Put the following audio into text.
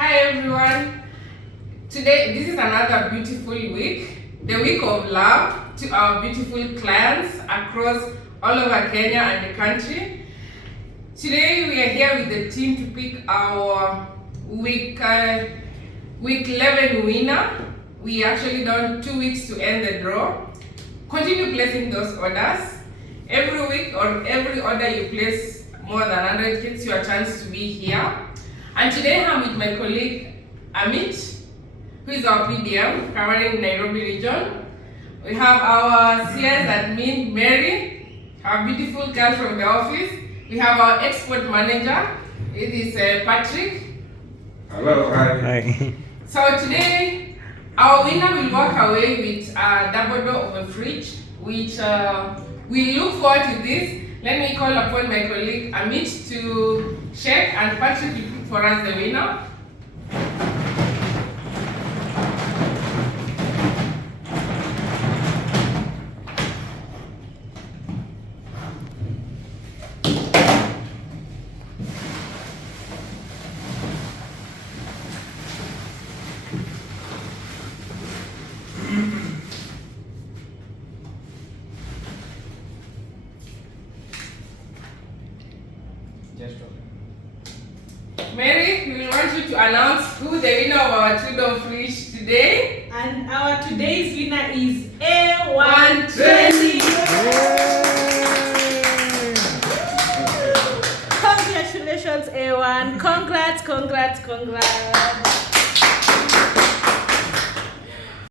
Hi everyone. Today, this is another beautiful week, the week of love to our beautiful clients across all over Kenya and the country. Today we are here with the team to pick our week 11 winner. We actually done 2 weeks to end the draw. Continue placing those orders. Every week or every order you place more than 100 gets you a chance to be here. And today I'm with my colleague Amit, who is our PDM covering Nairobi region. We have our CS admin Mary, our beautiful girl from the office. We have our export manager, it is Patrick. Hello, hi. So today, our winner will walk away with a double door of a fridge, which we look forward to this. Let me call upon my colleague Amit to check, and Patrick will pick for us the winner. Mary, we want you to announce who the winner of our two-door fridge today. And our today's winner is A1 Training. Congratulations, A1. Congrats.